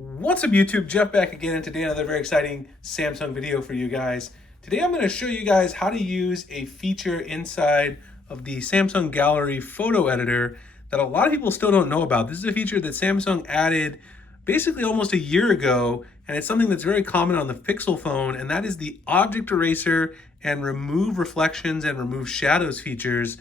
What's up YouTube, Jeff back again, and today another very exciting Samsung video for you guys. Today I'm going to show you guys how to use a feature inside of the Samsung Gallery photo editor that a lot of people still don't know about. This is a feature that Samsung added basically almost a year ago, and it's something that's very common on the Pixel phone, and that is the object eraser and remove reflections and remove shadows features,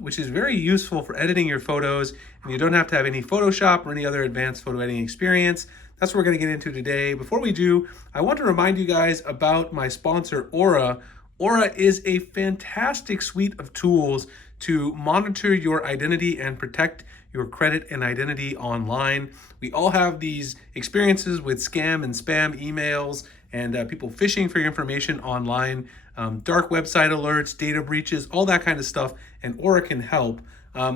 which is very useful for editing your photos, and you don't have to have any Photoshop or any other advanced photo editing experience. That's what we're going to get into today. Before we do, I want to remind you guys about my sponsor, Aura. Aura is a fantastic suite of tools to monitor your identity and protect your credit and identity online. We all have these experiences with scam and spam emails and people phishing for your information online, dark website alerts, data breaches, all that kind of stuff, and Aura can help.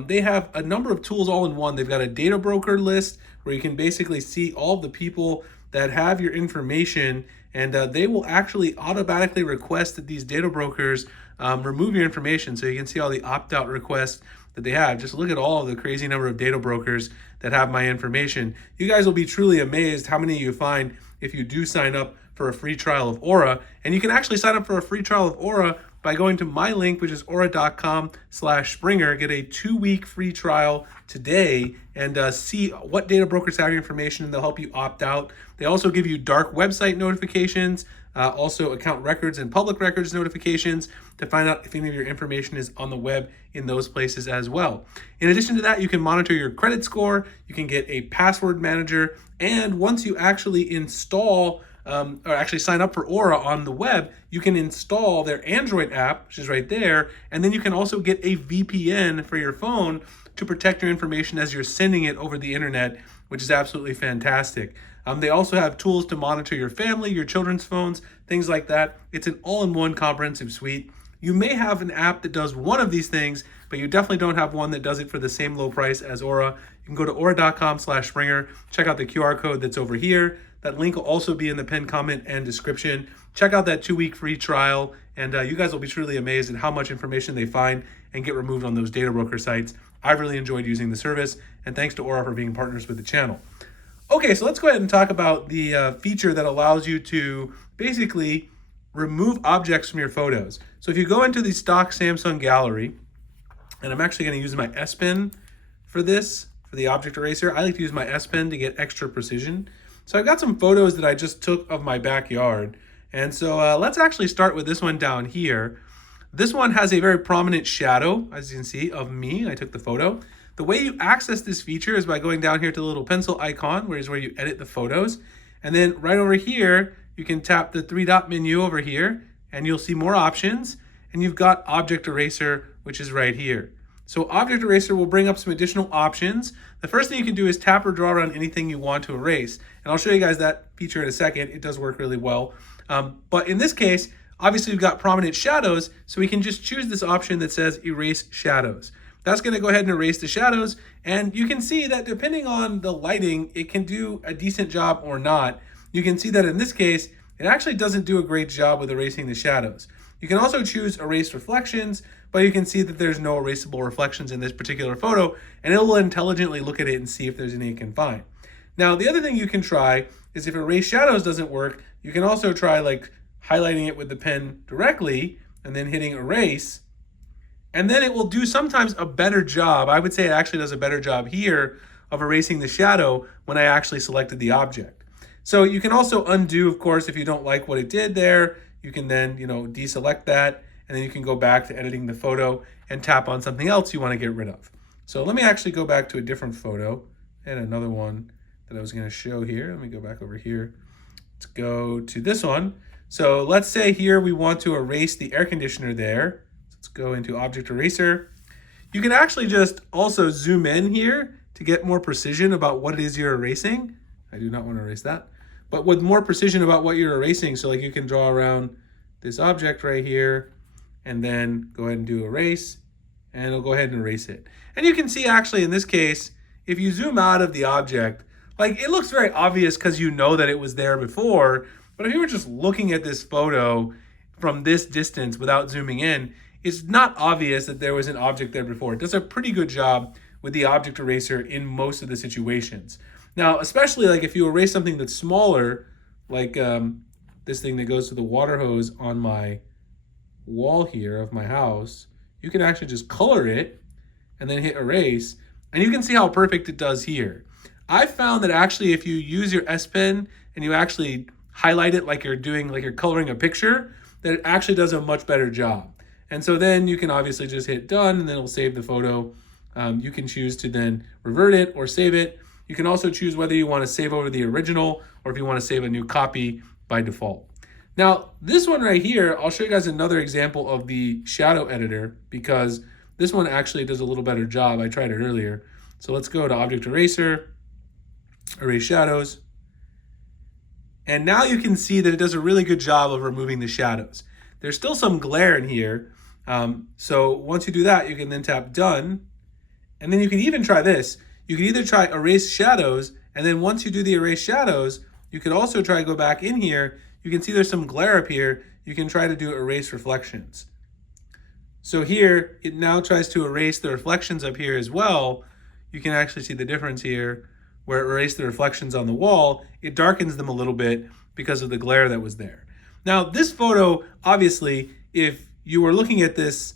They have a number of tools all in one. They've got a data broker list where you can basically see all the people that have your information, and they will actually automatically request that these data brokers remove your information, so you can see all the opt-out requests that they have. Just look at all of the crazy number of data brokers that have my information. You guys will be truly amazed how many you find if you do sign up for a free trial of Aura. And you can actually sign up for a free trial of Aura by going to my link, which is aura.com/Springer. Get a 2-week free trial today and see what data brokers have your information, and they'll help you opt out. They also give you dark website notifications, also account records and public records notifications to find out if any of your information is on the web in those places as well. In addition to that, you can monitor your credit score, you can get a password manager, and once you actually install or actually sign up for Aura on the web, you can install their Android app, which is right there, and then you can also get a VPN for your phone to protect your information as you're sending it over the internet, which is absolutely fantastic. They also have tools to monitor your family, your children's phones, things like that. It's an all-in-one comprehensive suite. You may have an app that does one of these things, but you definitely don't have one that does it for the same low price as Aura. You can go to aura.com/Springer, check out the QR code that's over here. That link will also be in the pinned comment and description. Check out that 2-week free trial, and you guys will be truly amazed at how much information they find and get removed on those data broker sites. I've really enjoyed using the service, and thanks to Aura for being partners with the channel. Okay, so let's go ahead and talk about the feature that allows you to basically remove objects from your photos. So if you go into the stock Samsung Gallery, and I'm actually going to use my S Pen for this, for the object eraser. I like to use my S Pen to get extra precision. So I've got some photos that I just took of my backyard. And so let's actually start with this one down here. This one has a very prominent shadow, as you can see, of me. I took the photo. The way you access this feature is by going down here to the little pencil icon, where you edit the photos. And then right over here, you can tap the 3-dot menu over here, and you'll see more options. And you've got Object Eraser, which is right here. So Object Eraser will bring up some additional options. The first thing you can do is tap or draw around anything you want to erase. And I'll show you guys that feature in a second. It does work really well. But in this case, obviously we've got prominent shadows, so we can just choose this option that says Erase Shadows. That's going to go ahead and erase the shadows, and you can see that depending on the lighting, it can do a decent job or not. You can see that in this case, it actually doesn't do a great job with erasing the shadows. You can also choose Erase Reflections, but you can see that there's no erasable reflections in this particular photo, and it will intelligently look at it and see if there's any it can find. Now, the other thing you can try is if Erase Shadows doesn't work, you can also try like highlighting it with the pen directly and then hitting Erase, and then it will do sometimes a better job. I would say it actually does a better job here of erasing the shadow when I actually selected the object. So you can also undo, of course, if you don't like what it did there. You can then, deselect that, and then you can go back to editing the photo and tap on something else you want to get rid of. So let me actually go back to a different photo and another one that I was going to show here. Let me go back over here. Let's go to this one. So let's say here we want to erase the air conditioner there. Let's go into Object Eraser. You can actually just also zoom in here to get more precision about what it is you're erasing. I do not want to erase that. But with more precision about what you're erasing, so like you can draw around this object right here, and then go ahead and do Erase, and it'll go ahead and erase it. And you can see actually in this case, if you zoom out of the object, like it looks very obvious because you know that it was there before, but if you were just looking at this photo from this distance without zooming in, it's not obvious that there was an object there before. It does a pretty good job with the Object Eraser in most of the situations. Now, especially like if you erase something that's smaller, like this thing that goes to the water hose on my wall here of my house, you can actually just color it and then hit erase, and you can see how perfect it does here. I found that actually if you use your S Pen and you actually highlight it like you're coloring a picture, that it actually does a much better job. And so then you can obviously just hit done, and then it'll save the photo. You can choose to then revert it or save it. You can also choose whether you want to save over the original or if you want to save a new copy by default. Now, this one right here, I'll show you guys another example of the shadow editor, because this one actually does a little better job. I tried it earlier. So let's go to Object Eraser, Erase Shadows. And now you can see that it does a really good job of removing the shadows. There's still some glare in here. So once you do that, you can then tap Done. And then you can even try this. You can either try Erase Shadows, and then once you do the Erase Shadows, you can also try to go back in here. You can see there's some glare up here. You can try to do Erase Reflections. So here, it now tries to erase the reflections up here as well. You can actually see the difference here, where it erased the reflections on the wall. It darkens them a little bit because of the glare that was there. Now, this photo, obviously, if you were looking at this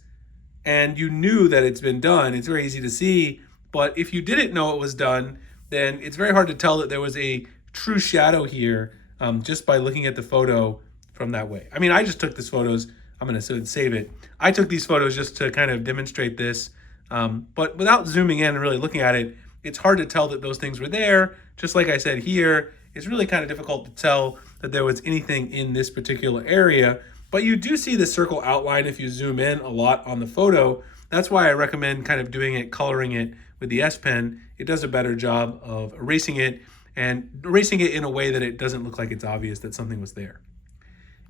and you knew that it's been done, it's very easy to see. But if you didn't know it was done, then it's very hard to tell that there was a true shadow here just by looking at the photo from that way. I mean, I just took these photos. I'm going to save it. I took these photos just to kind of demonstrate this. But without zooming in and really looking at it, it's hard to tell that those things were there. Just like I said here, it's really kind of difficult to tell that there was anything in this particular area. But you do see the circle outline if you zoom in a lot on the photo. That's why I recommend kind of doing it, coloring it with the S Pen. It does a better job of erasing it and erasing it in a way that it doesn't look like it's obvious that something was there.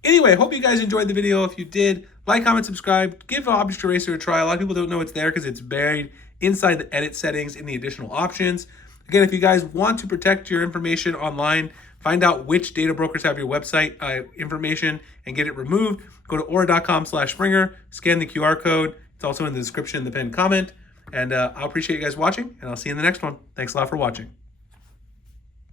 Anyway, I hope you guys enjoyed the video. If you did, like, comment, subscribe, give Object Eraser a try. A lot of people don't know it's there because it's buried inside the edit settings in the additional options. Again, if you guys want to protect your information online, find out which data brokers have your website information and get it removed, go to aura.com/Springer, scan the QR code. It's also in the description in the pinned comment. And I'll appreciate you guys watching, and I'll see you in the next one. Thanks a lot for watching.